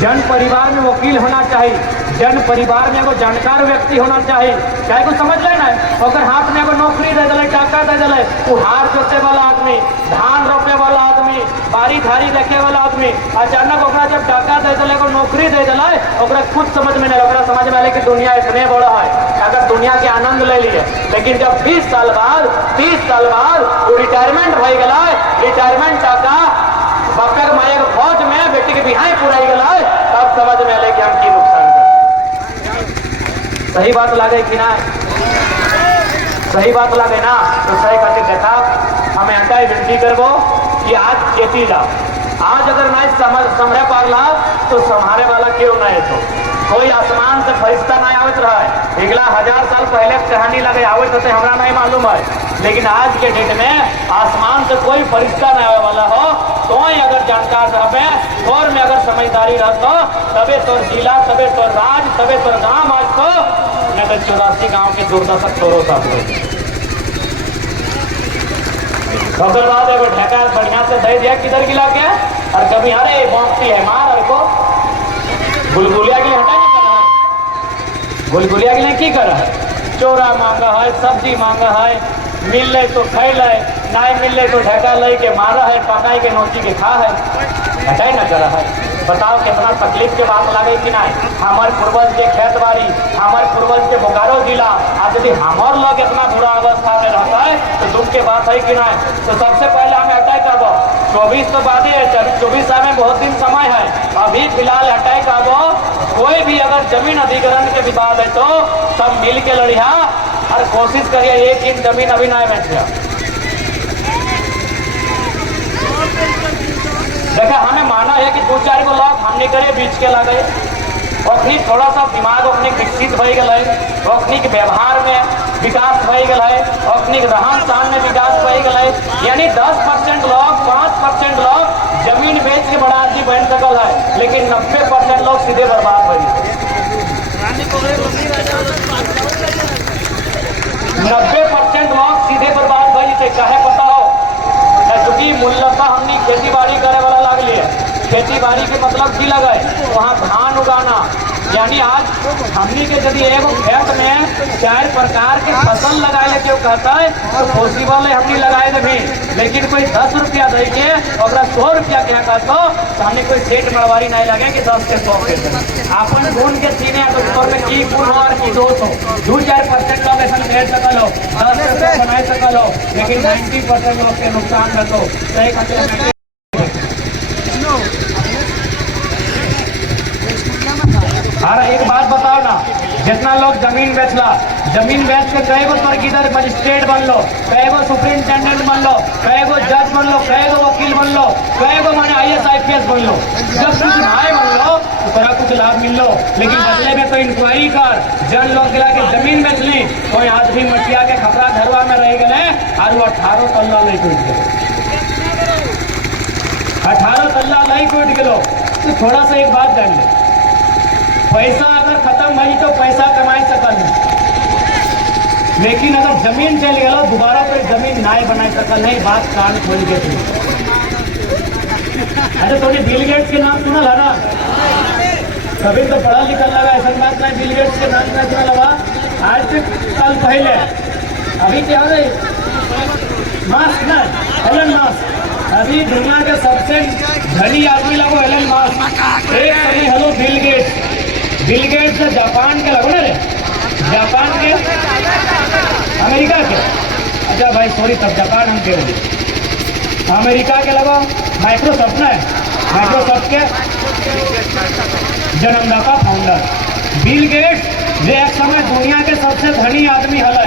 जन परिवार में वकील होना चाहिए, जन परिवार में एगो जानकार व्यक्ति होना चाहिए। क्या को समझ लेना है, अगर हाथ में एगो नौकरी दे दिले, टाका दे दिले, उहार जोते वाला आदमी, धान रोपे वाला आदमी, बारी धारी रखे वाला आदमी, अचानक ओकरा जब टाका दे दिले, एगो नौकरी दे दिले, ओकरा कुछ समझ में नहीं, ओकरा समझ में आए कि दुनिया इतने बड़ा है, अगर दुनिया के आनंद ले लिए। लेकिन जब 20 साल बाद 30 साल बाद वो रिटायरमेंट हो गया, रिटायरमेंट टाका बापे के माए फौज में बेटी के बिहाई पुराई गला, तब समझ में आए कि हम की नुकसान कर। सही बात लागे कि ना, सही बात लागे ना, तो सही खातिर देखा हमें हटाई विनती करबो कि आज खेती जा, आज अगर नहीं संभरे पागला तो संभारे वाला क्यों नहीं। तो कोई आसमान से फरिश्ता नहीं आवत रहा है, पिछला 1000 साल पहले कहानी लगे आवत होते हमरा नहीं मालूम है, लेकिन आज के डेट में आसमान से कोई फरिश्ता नहीं आने वाला हो, तो अगर जानकार रहे और में अगर समझदारी रहतो तबे तोर जिला, तबे तोर राज, तबे तोर गांव आज तो नहीं तो 84 गांव की दुर्दशा तोरो साथ हुई। ओकर बाद एगो ढेका बढ़िया से दे दिया किधर गिला के, और कभी अरे बांटती है मार और को गुलगुलिया के लिए हटा नहीं कर रहा है, गुलगुलिया के लिए की कर रहा है, चोरा मांगा है, सब्जी मांगा है, मिल ले तो खाई ले, नहीं मिल ले तो ढका ले के मारा है, पकाई के नोची के खा है, हटाई ना कर रहा है। बताओ कितना तकलीफ के बात लगे कि नहीं। हमारे पूर्वज के खेत बाड़ी, हमारे पूर्वज के बोकारो जिला, आज यदि हमारे लोग इतना बुरा अवस्था में रहता है तो दुख की बात है कि नहीं। तो सबसे पहले हमें हटाई करबो, 24 तो बाद ही 24 में बहुत दिन समय है, अभी फिलहाल हटाई करबो। कोई भी अगर जमीन अधिग्रहण के विवाद है तो सब मिल के लड़िया और कोशिश करिए एक दिन जमीन अभी नहीं बेच गया। देखा हमें माना है कि 2-4 को लोग हमने करे बीच के लगे, अखनी थोड़ा सा दिमाग अपनी विकसित हो गए, अखनी के व्यवहार में विकास हो गए, अखनी के रहन सहन में विकास हो गए। यानी 10% लोग, 5% लोग जमीन बेच के बड़ा आदमी बन सकल है, लेकिन 90% लोग सीधे बर्बाद हो गए। 90% लोग सीधे बर्बाद हो जाते। कहे पता हो, चूंकि मूल्यता हमने खेती बाड़ी करे वाला लग लिए, खेती बाड़ी के मतलब की लगे वहाँ धान उगाना। यानी आज हमनी के यदि एगो खेत में 4 प्रकार के फसल लगाए क्यों कहता है तो पॉसिबल है हमनी लगाए भी, लेकिन कोई 10 रुपया दे के और 100 रुपया क्या कहता तो हमने कोई सेठ मरवारी नहीं लगे कि 10 के 100 के अपन ढूंढ के सीने तो स्टोर में की गुण हो और की दोष हो। 2-4% लोग ऐसा भेज सकल हो, 10 के 100 बना सकल हो, लेकिन 90% लोग के नुकसान कर दो। सही खातिर अरे एक बात बताओ ना, जितना लोग जमीन बेचला, जमीन बेच के कई गो तरकीदार मजिस्ट्रेट बन लो, कई गो सुप्रिंटेंडेंट बन लो, कई गो जज बन लो, कई गो वकील बन लो, कई गो माने IAS IPS बन लो। जब कुछ भाई बन लो तो तोरा कुछ लाभ मिल लो, लेकिन बदले में तो इंक्वायरी कर, जन लोग गिला के जमीन बेच ली, तो आदमी मटिया के खपरा घरवा में रह गए और वो 18 तल्ला नहीं टूट गए, 18 तल्ला नहीं टूट गए। तो थोड़ा सा एक बात जान ले, पैसा अगर खत्म भई तो पैसा कमाई सकल नहीं, लेकिन अगर जमीन चल गया दोबारा तो जमीन नाय बनाई सकल नहीं। बात कान खोल के थी। अरे थोड़ी बिल गेट्स के नाम सुना ना, कभी तो पढ़ा लिखा लगा, ऐसा बात नहीं बिल गेट्स के नाम नहीं सुना लगा। आज से कल पहले अभी क्या हो रही मास्क ना, एलन मास्क अभी दुनिया के सबसे धनी आदमी लगो एलन मास्क। एक समय hello Bill Gates, Bill Gates Japan के लगो ना रे, जापान के अमेरिका के, अच्छा भाई सॉरी तब जापान हम कह रहे, अमेरिका के लगो माइक्रोसॉफ्ट ना, माइक्रोसॉफ्ट के जन्मदाता फाउंडर बिल गेट्स, जो एक समय दुनिया के सबसे धनी आदमी हल।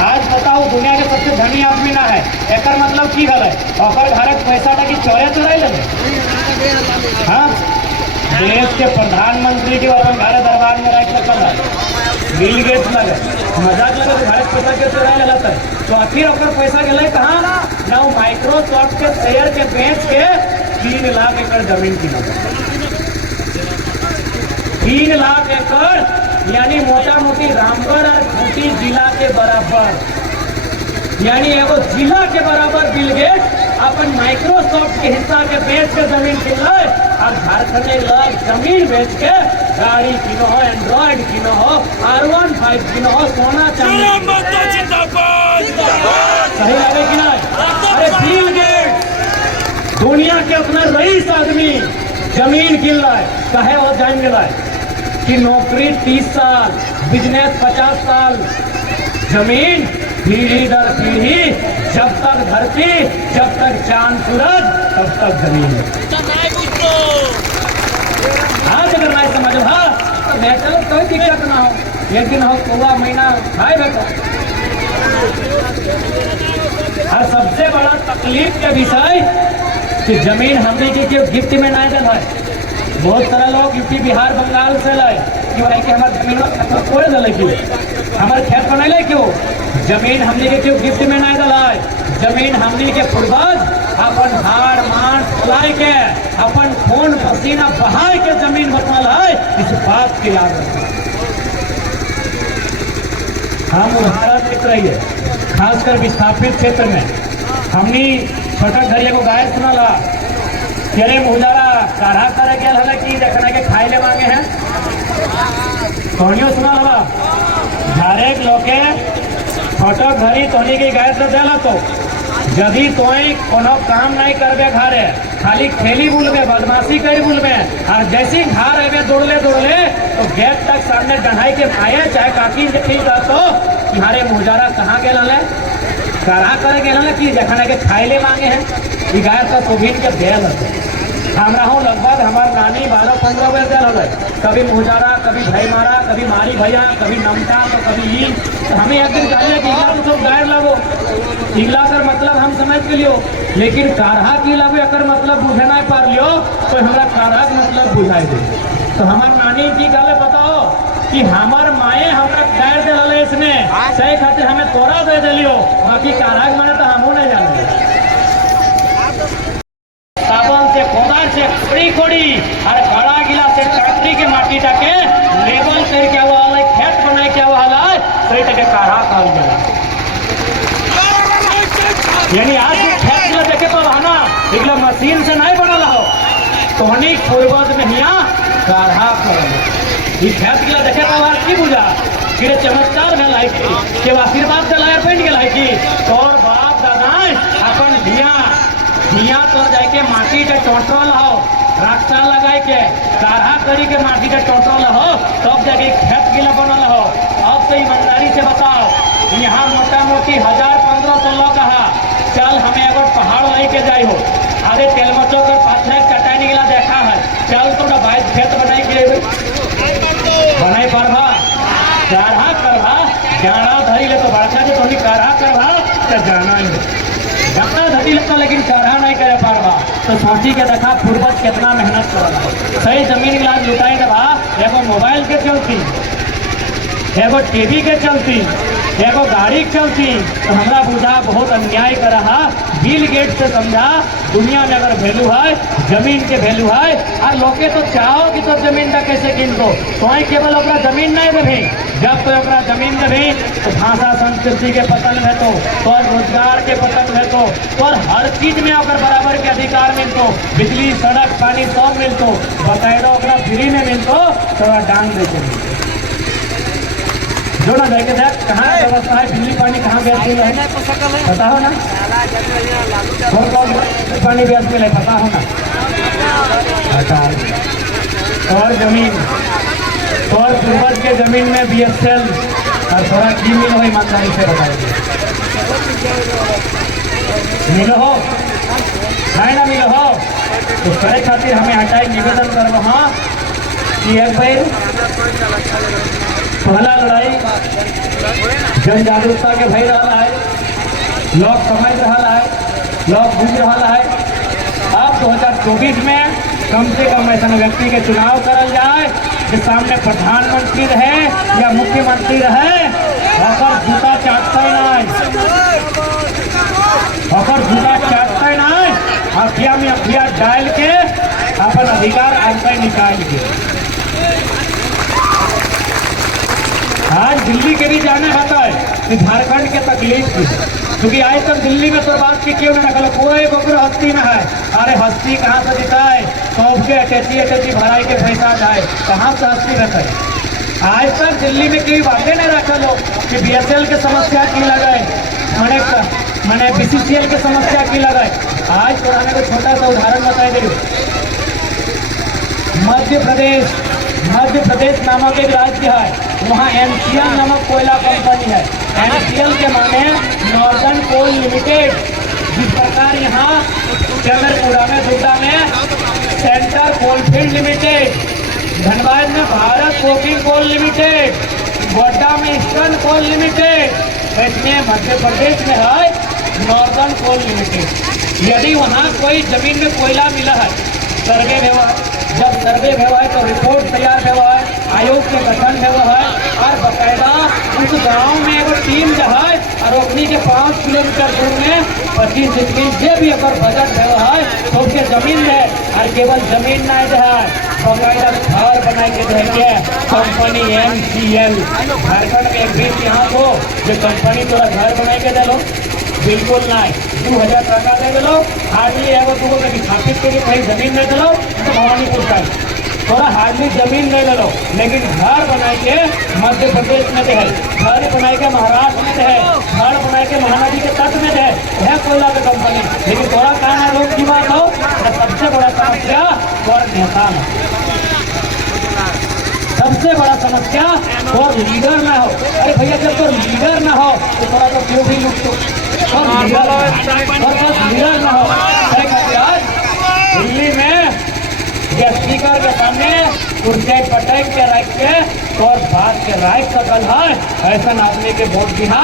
आज बताओ दुनिया के सबसे धनी आदमी ना है, एक मतलब की हल और भारत पैसा टाकी चोरे चुराई लगे। हाँ, देश के प्रधानमंत्री के और भारत दरबार में रह सकल बिल गेट्स लगे, मजाक लगे तो भारत पैसा के चुराई लगता है। तो आखिर ओकर पैसा गए कहाँ ना, वो माइक्रोसॉफ्ट के शेयर के बेच के 3 लाख एकड़ जमीन किना, 3 लाख एकड़ यानी मोटा मोटी रामगढ़ और खूंटी जिला के बराबर, यानी एगो जिला के बराबर बिल गेट्स अपन माइक्रोसॉफ्ट के हिस्सा के बेच के जमीन किन और झारखंड लोग जमीन बेच के गाड़ी किनो हो, एंड्रॉइड किनो हो, R15 किनो हो, सोना चांदी। सही लगे कि नहीं? अरे बिल गेट्स दुनिया के अपना रईस आदमी जमीन किन रहा है, कहे वो जान गया कि नौकरी 30 साल, बिजनेस 50 साल, जमीन पीढ़ी दर पीढ़ी, जब तक धरती, जब तक चांद सूरज, तब तक जमीन। आज अगर मैं समझ तो मैं चलो कोई दिक्कत ना हो, एक दिन हो पूरा महीना खाए बेटा। और सबसे बड़ा तकलीफ के विषय कि जमीन हमने की क्यों गिफ्ट में ना दिल है। बहुत सारा लोग यूपी बिहार बंगाल से लाए कि भाई कि हमारे जमीन तोड़ दिले, क्यों हमारे खेत बनैले, क्यों जमीन हमने के क्यों गिफ्ट में ना दिलाए। जमीन हमने के पूर्वज अपन हाड़ मांस फुलाई के, अपन खून पसीना बहाय के जमीन बचल है, इस बात की याद रखें। हम उदाहरण देख रही है, खासकर विस्थापित क्षेत्र में हमनी छोटा घरिया को गाय सुना ला, केरे मुहजारा काढ़ा करे के हल की देखना के खाए ले मांगे हैं, कौनियो सुना ला झारे लोके छोटा घरी तोनी की गाय से देला तो यदि तोई कोनो काम नहीं करबे घरे, खाली खेली बुलबे, बदमाशी कर बुलबे, और जैसे घर अबे दौड़ले दौड़ले तो गेट तक सामने डढ़ाई के आए चाहे काकी ठीक तो तुम्हारे मुहजारा कहाँ गए हले, काढ़ा करे गए हले कि देखना के खाए ले मांगे हैं। गाय का सुबीन के बेल है हमरा हूँ लगभग हमारे नानी 12-15 बेर दिल हो, कभी मुहजारा, कभी भाई मारा, कभी मारी भैया, कभी नमता, तो कभी ई। तो हमें एक दिन चाहिए कि इगला तो सब गाय लगो, इगला कर मतलब हम समझ के लियो, लेकिन काढ़ा की लगो एक मतलब बुझे नहीं पार लियो, तो हमारा काढ़ा मतलब बुझाई दे। तो हमार नानी जी गले बताओ कि हमार माए हमारा गाय दिल इसमें सही खातिर हमें तोड़ा दे दिलियो, बाकी काढ़ा माने तो हमू नहीं जाने। साबुन से, कोदार से खोड़ी खोड़ी और बड़ा गिला से ट्रैक्टरी के माटी टाके लेबल करके हुआ है, खेत बनाए क्या हुआ है, सही टके काढ़ा काल गया। यानी आज के खेत में देखे तो रहना इगला मशीन से नहीं बनल हो, तो हनी पूर्वज में हिया काढ़ा कर ये खेत गिला देखे तो आज की बुझा कि चमत्कार भेल है कि आशीर्वाद से लायर बन गया है कि तोर बाप दादा अपन धिया तो जाके माटी के टोटल हो, रास्ता लगाए के काढ़ा करी के माटी के टोटल हो, तब जाके खेत गिला बनल हो। अब तो ईमानदारी से बताओ, यहाँ मोटा मोटी 1000-1500 लोग कहा चल हमें अगर पहाड़ लेके जाए हो, अरे तेलमचो के पाछे कटाई गिला देखा है, चल तो बाईस खेत बनाई के बनाई पारभा, काढ़ा करवा जाना धरी ले तो बड़का जो तुम्हें काढ़ा करवा तो जाना ही घटना घटी लगता लेकिन चढ़ा नहीं करे पारबा। तो सोची के देखा पूर्वज कितना मेहनत कर सही जमीन इलाज लुटाई दबा एगो मोबाइल के चलती, एगो टीवी के चलती, एगो गाड़ी के चलती। तो हमरा बुझा बहुत अन्याय कर रहा। बिल गेट से समझा दुनिया में अगर वैल्यू है, जमीन के वैल्यू है, और लोके तो चाहो कि तो जमीन का कैसे गिन दो तो केवल ओकरा जमीन नहीं देवी। जब तो ओकरा जमीन देवी तो भाषा संस्कृति के पतन है तो और रोजगार के पतन है तो और हर चीज में अगर बराबर के अधिकार मिलतो, बिजली सड़क पानी सब मिलतो, बकायदा ओकरा फ्री में मिलतो तो डांग देते जो ना देखे देख कहाँ व्यवस्था है, बिजली पानी कहाँ गैस मिल है बताओ ना, पानी गैस मिले पता हो ना। अच्छा और जमीन और पूर्वज के जमीन में BSL और थोड़ा की मिल हो ईमानदारी से बताइए मिलो हो है ना मिलो हो। तो करे खातिर हमें हटाई निवेदन करब हाँ कि एक बार पहला लड़ाई जन जागरूकता के भय रहा है, लोग समझ रहा है, लोग बुझ रहा है। अब 2024 में कम से कम ऐसा व्यक्ति के चुनाव करल जाए कि सामने प्रधानमंत्री रहे या मुख्यमंत्री रहे और जूता चाटते नहीं, और जूता चाटते नहीं, अखिया में अखिया डाल के अपन अधिकार आगे निकाल के। आज दिल्ली के भी जाना होता है कि झारखंड के तकलीफ की, क्योंकि आज तक दिल्ली में तो बात की क्यों ना कोई बकर हस्ती में है। अरे हस्ती कहाँ से दिखता है, सबके अटैची भराई के पैसा जाए, कहाँ से हस्ती रहता है। आज तक दिल्ली में कोई बातें नहीं रखा लोग कि BSL के समस्या की लगाए, मैंने BCCL के समस्या की लगाए। आज पुराने को छोटा सा उदाहरण बताए दे। मध्य प्रदेश नामक एक राज्य है, वहाँ NCL नामक कोयला कंपनी है। NCL के माने नॉर्दर्न कोल लिमिटेड। जिस प्रकार यहाँ चंद्रपुरा में दुर्गा में सेंटर कोलफील्ड लिमिटेड, धनबाद में Bharat coking coal limited, Godda में ईस्टर्न कोल लिमिटेड, इसमें मध्य प्रदेश में है नॉर्दर्न कोल लिमिटेड। यदि वहाँ कोई जमीन में कोयला मिला है, सर्वे हुआ है, जब सर्वे हुआ है तो रिपोर्ट तैयार हुआ है, आयोग के गठन हुआ है और बकायदा उस गांव में एगो टीम जो है और रोकनी के 5 किलोमीटर दूर में 25 डिग्री जे भी अगर बजट हुआ है तो उसके जमीन है और केवल जमीन नहीं जो है बकायदा घर बना के देंगे कंपनी MCL। झारखंड में एक बीच यहाँ को जो कंपनी तोरा घर बना के दे लो, बिल्कुल नहीं 2000 टका दे दो, हार्डली एगो दूगो के स्थापित के लिए कहीं जमीन दे दो तो भवानीपुर का थोड़ा हार्डली जमीन दे दो, लेकिन घर बना के मध्य प्रदेश में है, घर बना के महाराष्ट्र में है, घर बना के महानदी के तट में है कोयला की कंपनी। लेकिन थोड़ा कहना लोग की बात हो तो सबसे बड़ा समस्या और नेता में, सबसे बड़ा समस्या और लीडर ना हो। अरे भैया जब तो लीडर ना हो तो थोड़ा तो क्यों भी लुटो और लीडर ना हो। दिल्ली में स्पीकर के सामने कुर्सी पटक के रख के और बात के राइट सकल है ऐसा आदमी के वोट दिया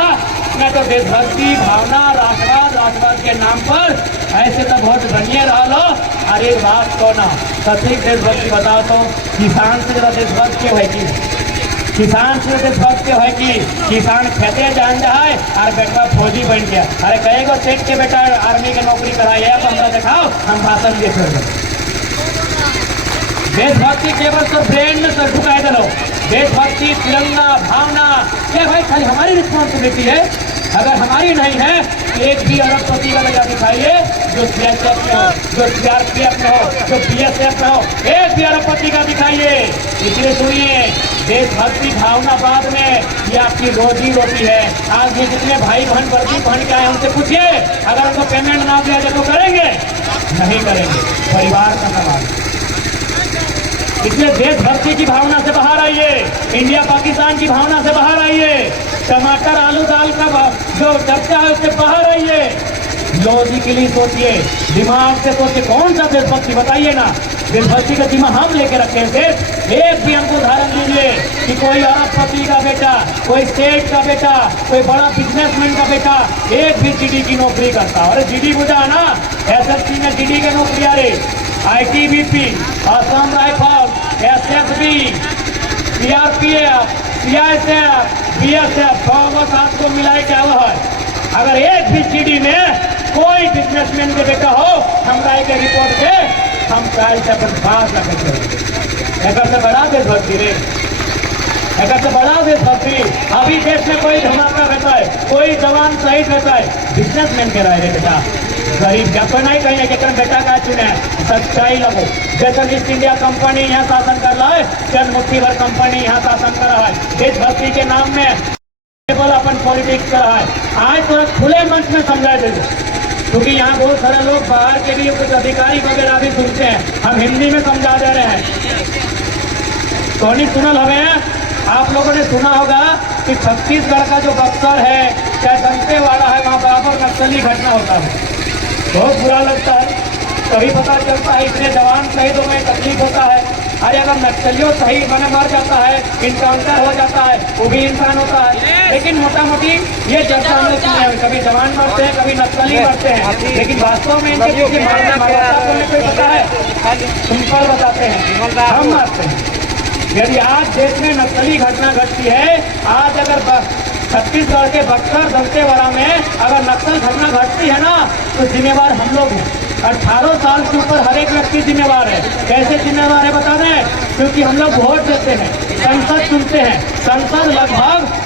मैं तो देशभक्ति भावना राष्ट्रवाद के नाम पर ऐसे तो वोट बनिए रहा लो। अरे बात को ना सभी देशभक्ति बताओ तो किसान से जरा देशभक्त क्यों है कि किसान से देशभक्त क्यों है कि किसान खेते जान जाए और बेटा फौजी बन गया। अरे कहेगा सेठ के बेटा आर्मी के नौकरी कराए तो हमरा दिखाओ हम भाषण दिए छोड़ दो। देशभक्ति केवल तो ब्रेन में सर झुकाए दो। देशभक्ति तिरंगा भावना क्या भाई खाली हमारी रिस्पॉन्सिबिलिटी है। अगर हमारी नहीं है तो एक भी अरबपति का लगा दिखाइए जो CSF में हो, जो CRPF में हो, जो BSF में हो, एक भी अरबपति का दिखाइए। इसलिए सुनिए देशभक्ति भावना बाद में ये आपकी रोजी रोटी है। आज ये जितने भाई बहन वर्दी पहन के आए उनसे पूछिए अगर उनको पेमेंट ना दिया जाए तो करेंगे नहीं करेंगे, परिवार का सवाल। इसलिए देशभक्ति की भावना से बाहर आइए, इंडिया पाकिस्तान की भावना से बाहर आइए, टमाटर आलू दाल का जो चर्चा है उससे बाहर आइए। लॉजिकली सोचिए, दिमाग से सोचिए कौन सा देशभक्ति बताइए ना। देशभक्ति का जिम्मा हम लेके रखे थे। एक भी हमको उदाहरण दीजिए कि कोई अरबपति का बेटा, कोई सेठ का बेटा, कोई बड़ा बिजनेसमैन का बेटा एक भी जीडी की नौकरी करता। अरे जीडी बुझा ना, एसएससी में जीडी की नौकरी आ रही, ITBP, Assam rifle, SSB, CRPF, CISF, BSF, 7 को मिलाए क्या हुआ है। अगर एक भी जीडी में कोई बिजनेसमैन के बेटा हो, हम राय के रिपोर्ट के हम ट्रायल से अपन बात लगे एक से बड़ा देशभक्ति रे, एक से बड़ा देशभक्ति। अभी देश में कोई धमाका रहता है, कोई जवान शहीद रहता है, बिजनेसमैन के राय रे बेटा, गरीब क्या तो नहीं कहीं कि बेटा का चुने, सच्चाई लगो। जैसे ईस्ट इंडिया कंपनी यहाँ शासन कर रहा है, चंद मुट्ठी भर कंपनी यहाँ शासन कर रहा है, देशभक्ति के नाम में केवल अपन पॉलिटिक्स कर रहा है। आज तो खुले मंच में समझा दे, क्योंकि यहाँ बहुत सारे लोग बाहर के भी कुछ अधिकारी वगैरह भी सुनते हैं, हम हिंदी में समझा दे रहे हैं। तो नहीं सुनल हमें, आप लोगों ने सुना होगा कि छत्तीसगढ़ का जो बक्सर है, चाहे दंतेवाड़ा है, वहाँ बराबर नक्सली घटना होता है। बहुत बुरा लगता है, कभी पता चलता है इतने जवान शहीद हो गए, तकलीफ होता है। अरे अगर नक्सलियों शहीद बने मर जाता है, इनकाउंटर हो जाता है, वो भी इंसान होता है। लेकिन मोटा मोटी ये चर्चा हमने सुनी है, कभी जवान मरते हैं, कभी नक्सली मरते हैं, लेकिन वास्तव में इनके पीछे मारने कोई पता है? सिंपल बताते हैं, हम मारते हैं। यदि आज देश में नक्सली घटना घटती है, आज अगर छत्तीसगढ़ के बक्सर दंतेवाड़ा में अगर नक्सल घटना घटती है ना, तो जिम्मेवार हम लोग हैं। 18 साल के ऊपर हर एक व्यक्ति जिम्मेवार है। कैसे जिम्मेवार है बता दें? क्योंकि हम लोग वोट देते हैं, संसद चुनते हैं। संसद लगभग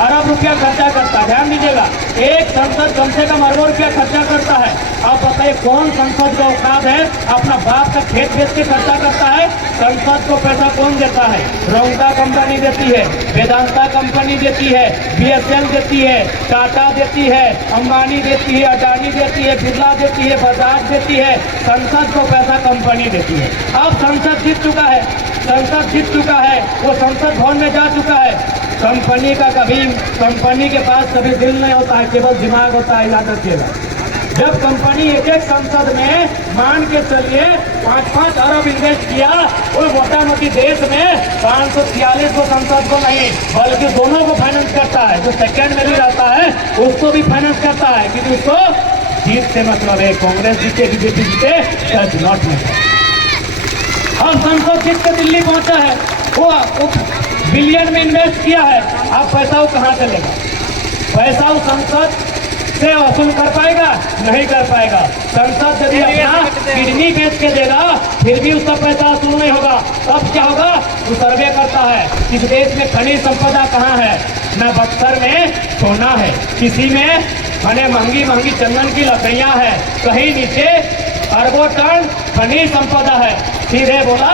अरब रुपया खर्चा करता है, ध्यान दीजिएगा। एक संसद कम से कम अरबों रुपया खर्चा करता है। आप बताइए कौन संसद का औकात है अपना बाप का खेत बेच के खर्चा करता है? संसद को पैसा कौन देता है? रौंका कंपनी देती है, वेदांता कंपनी देती है, बीएसएल देती है, टाटा देती है, अंबानी देती है, अडानी देती है, बिरला देती है, बजाज देती है। संसद को पैसा कंपनी देती है। अब संसद जीत चुका है, संसद जीत चुका है, वो संसद भवन में जा चुका है। कंपनी का कंपनी के पास कभी दिल नहीं होता है, केवल दिमाग होता है, याद रखिएगा। जब कंपनी एक एक संसद में मान के चलिए 5-5 अरब इन्वेस्ट किया, वो मोटा मोटी देश में 546 को संसद को नहीं बल्कि दोनों को फाइनेंस करता है। जो सेकेंड में भी रहता है उसको भी फाइनेंस करता है, क्योंकि उसको जीत से मतलब है। कांग्रेस जीते, बीजेपी जीते, डज नॉट मैटर। अब संसद जीत के दिल्ली पहुंचा है, वो बिलियन में इन्वेस्ट किया है। अब पैसा वो कहाँ से लेगा? पैसा वो संसद से वसूल कर पाएगा? नहीं कर पाएगा। संसद यदि अपना किडनी बेच के देगा फिर भी उसका पैसा वसूल नहीं होगा। तब क्या होगा? वो सर्वे करता है इस देश में खनिज संपदा कहाँ है। न बक्सर में सोना है, किसी में बने महंगी महंगी चंदन की लकड़ियां है, कहीं नीचे अरबों टन खनिज संपदा है। सीधे बोला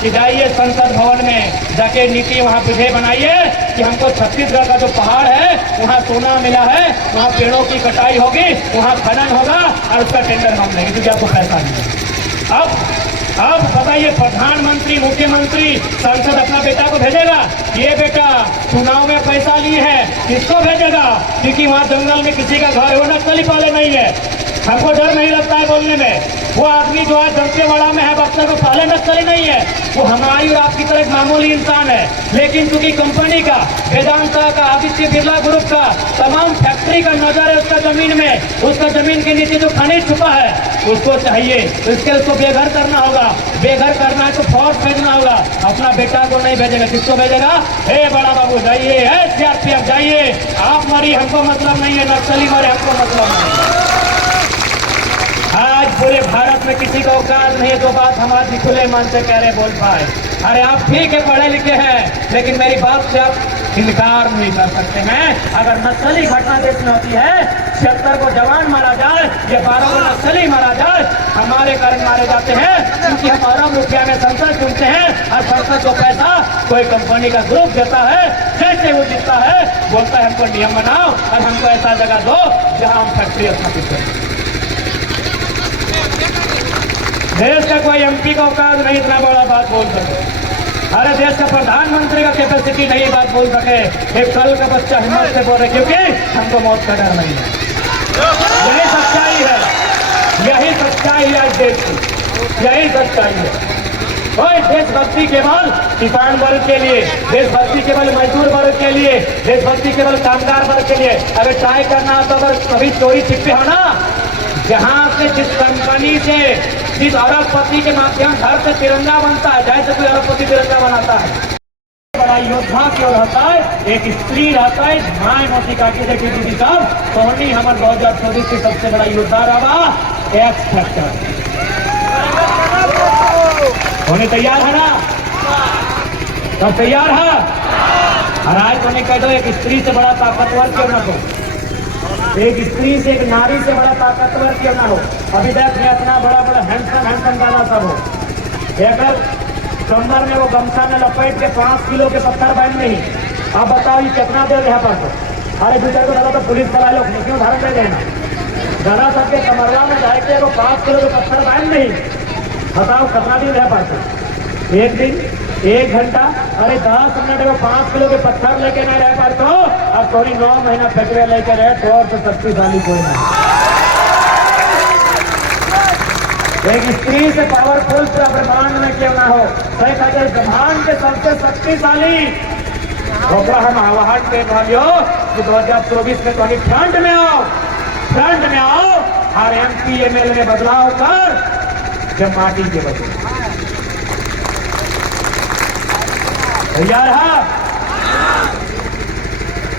कि जाइए संसद भवन में जाके नीति वहाँ विधेय बनाइए कि हमको छत्तीसगढ़ का जो पहाड़ है वहाँ सोना मिला है, वहाँ पेड़ों की कटाई होगी, वहाँ खनन होगा और उसका टेंडर हम लेंगे क्योंकि आपको पैसा नहीं है। अब बताइए, प्रधानमंत्री मुख्यमंत्री संसद अपना बेटा को भेजेगा? ये बेटा चुनाव में पैसा लिए है, किसको भेजेगा? क्योंकि वहाँ जंगल में किसी का घर है, वो नक्सली पाले नहीं है। हमको डर नहीं लगता है बोलने में। वो आदमी जो आज दंतेवाड़ा में है, बक्सर को पाले नक्सली नहीं है, वो हमारी और आपकी तरह एक मामूली इंसान है। लेकिन चूंकि कंपनी का, वेदांता का, आदित्य बिरला ग्रुप का तमाम फैक्ट्री का नजर है उसका जमीन में, उसका जमीन के नीचे जो खनिज छुपा है उसको चाहिए, तो इसके उसको बेघर करना होगा। बेघर करना है तो फौज भेजना होगा। अपना बेटा को नहीं भेजेगा, किसको भेजेगा? हे बड़ा बाबू जाइए, सीआरपीएफ जाइए, आप मरी हमको मतलब नहीं है, नक्सली मरे हमको मतलब नहीं है। आज पूरे भारत में किसी का औकात नहीं है जो बात हम आज खुले मन से कह रहे बोल पाए। अरे आप ठीक है, पढ़े लिखे हैं, लेकिन मेरी बात से आप इनकार नहीं कर सकते हैं। अगर नक्सली घटना देश में होती है, 76 को जवान मारा जाए या 12 को नक्सली मारा जाए, हमारे कारण मारे जाते हैं क्योंकि हम अरब रुपया में संसद चुनते हैं और संसद को पैसा कोई कंपनी का ग्रुप देता है। जैसे वो जीतता है बोलता है हमको नियम बनाओ और हमको ऐसा जगह दो जहाँ हम फैक्ट्री स्थापित करें। देश का कोई एमपी का औकात नहीं इतना बड़ा बात बोल सके। अरे देश का प्रधानमंत्री का कैपेसिटी नहीं बात बोल सके। एक कल का बच्चा हिम्मत से बोल रहे क्योंकि हमको मौत का डर नहीं है। यही सच्चाई है, यही सच्चाई है आज देश की। यही सच्चाई है। कोई देशभक्ति केवल किसान वर्ग के लिए, देशभक्ति केवल मजदूर वर्ग के लिए, देशभक्ति केवल कामगार वर्ग के लिए। अगर ट्राई करना हो तो अगर कभी चोरी छिपे हो ना, जहां से जिस कंपनी से जिस अरबपति के माध्यम घर से तिरंगा बनता है, जैसे कोई अरबपति तिरंगा बनाता है, बड़ा योद्धा क्यों रहता है? एक स्त्री रहता है। माए मोती काटी देखी दीदी साहब, सोनी हमारे 2024 की सबसे बड़ा योद्धा रहा एक्स फैक्टर। होने तैयार है ना? सब तैयार है? और आज मैंने कह दो, एक स्त्री से बड़ा ताकतवर क्यों ना हो, एक स्त्री से, एक नारी से बड़ा ताकतवर क्यों ना हो। अभी देख में अपना बड़ा बड़ा हैंडसम दादा सब हो, अगर कमर में वो गमछा में लपेट के 5 किलो के पत्थर बांध नहीं, आप बताओ ये कितना देर यहाँ पर? अरे भीतर को दादा तो पुलिस वाला लोग नहीं क्यों धारण दे देना, दादा सबके कमरवा में जाके वो 5 किलो के पत्थर बांध नहीं, बताओ कितना दिन रह पाते? 1 दिन, 1 घंटा, अरे 10 मिनट वो 5 किलो के पत्थर लेके नहीं रह पाते हो। अब थोड़ी 9 महीना फैक्ट्री लेके रहे तो और तो शक्तिशाली कोई नहीं। एक स्त्री से पावरफुल पूरा ब्रह्मांड में क्यों ना हो, ब्रह्मांड के सबसे शक्तिशाली हम आह्वान के वालियों कि 2024 में तो फ्रंट में आओ, फ्रंट में आओ। हर MP ML में बदलाव कर, जब माटी के बदले तैयार है।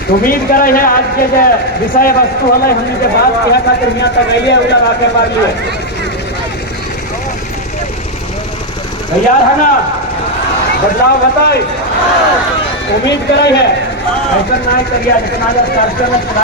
उम्मीद करे है आज के जो विषय वस्तु हमें हमने के बात किया था कि यहाँ तक आइए लगा के बार लिए तैयार है ना? बदलाव बताए, उम्मीद करे है ऐसा ना करिए,